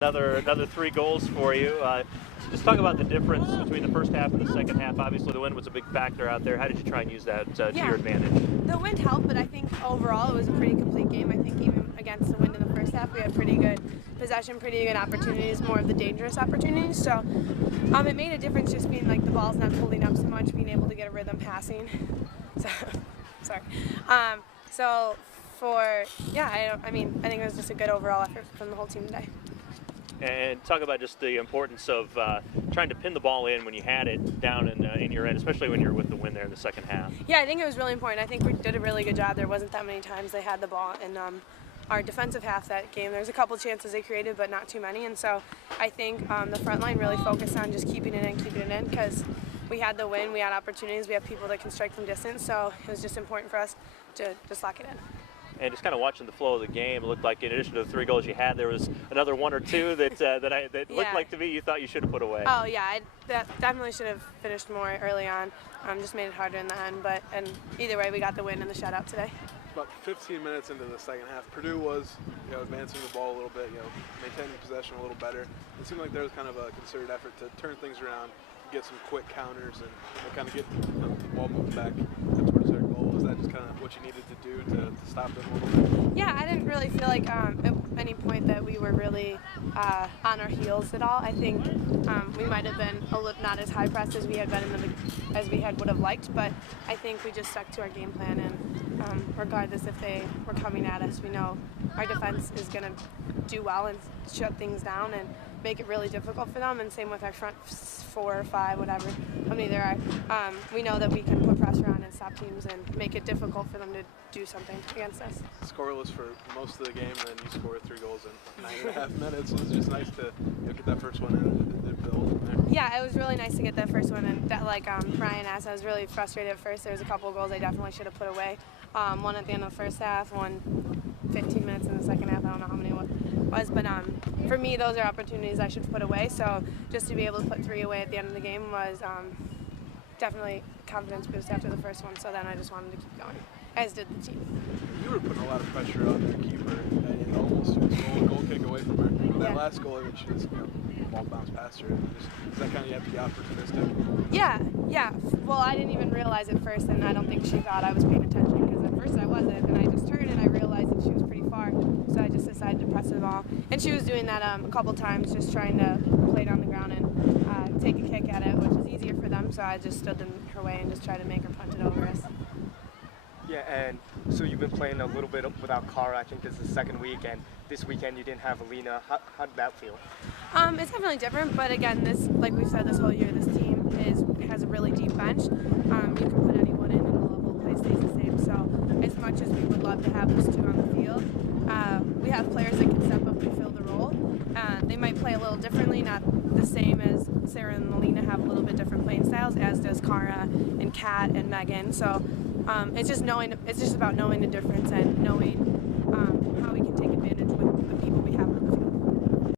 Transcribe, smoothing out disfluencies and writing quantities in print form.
Another 3 goals for you. Just talk about the difference between the first half and the second half. Obviously, the wind was a big factor out there. How did you try and use that to your advantage? The wind helped, but I think overall it was a pretty complete game. I think even against the wind in the first half, we had pretty good possession, pretty good opportunities, more of the dangerous opportunities. So it made a difference just being like the ball's not holding up so much, being able to get a rhythm passing. So, sorry. I think it was just a good overall effort from the whole team today. And talk about just the importance of trying to pin the ball in when you had it down in your end, especially when you're with the wind there in the second half. Yeah, I think it was really important. I think we did a really good job. There wasn't that many times they had the ball in our defensive half that game. There's a couple chances they created, but not too many. And so I think the front line really focused on just keeping it in, because we had the win, we had opportunities, we have people that can strike from distance. So it was just important for us to just lock it in. And just kind of watching the flow of the game, it looked like in addition to the 3 goals you had, there was another 1 or 2 that looked like to me you thought you should have put away. Oh yeah, I definitely should have finished more early on. Just made it harder in the end, and either way, we got the win and the shutout today. About 15 minutes into the second half, Purdue was advancing the ball a little bit, maintaining possession a little better. It seemed like there was kind of a concerted effort to turn things around, get some quick counters, and kind of get the ball moved back towards their goal. Was that just kind of what you needed to do to stop them a little bit? Yeah, I didn't really feel like at any point that we were really on our heels at all. I think we might have been not as high pressed as we had been would have liked, but I think we just stuck to our game plan, and regardless if they were coming at us, we know our defense is going to do well and shut things down and make it really difficult for them, and same with our front 4 or 5, whatever, how many there are. We know that we can put pressure on and stop teams and make it difficult for them to do something against us. Scoreless for most of the game, and then you scored 3 goals in 9.5 minutes. It was just nice to get that first one and build from there. Yeah, it was really nice to get that first one, and that, like Brian asked, I was really frustrated at first. There was a couple of goals I definitely should have put away. One at the end of the first half, one 15 minutes in the second half. I don't know how many it was, but for me, those are opportunities I should put away. So just to be able to put 3 away at the end of the game was definitely confidence boost after the first one. So then I just wanted to keep going, as did the team. You were putting a lot of pressure on their keeper, and almost she was a goal kick away from her. That last goal, she just ball bounced past her. Is that kind of, you have to be opportunistic? Yeah. Well, I didn't even realize at first, and I don't think she thought I was paying attention, because at first I wasn't, and I just turned and I realized that she was pretty far, so I just decided to press the ball. And she was doing that a couple times, just trying to play it on the ground and take a kick at it, which is easier for them, so I just stood in her way and just tried to make her punt it over us. Yeah, and so you've been playing a little bit without Cara. I think this is the second week, and this weekend you didn't have Alina. How did that feel? It's definitely different, but again, like we've said this whole year, this team has a really deep bench. You can put anyone in and the level of play stays the same. So as much as we would love to have those 2 on the field, we have players that can step up and fill the role. They might play a little differently, not the same as Sarah and Alina have a little bit different playing styles, as does Cara and Kat and Megan. So it's just about knowing the difference and knowing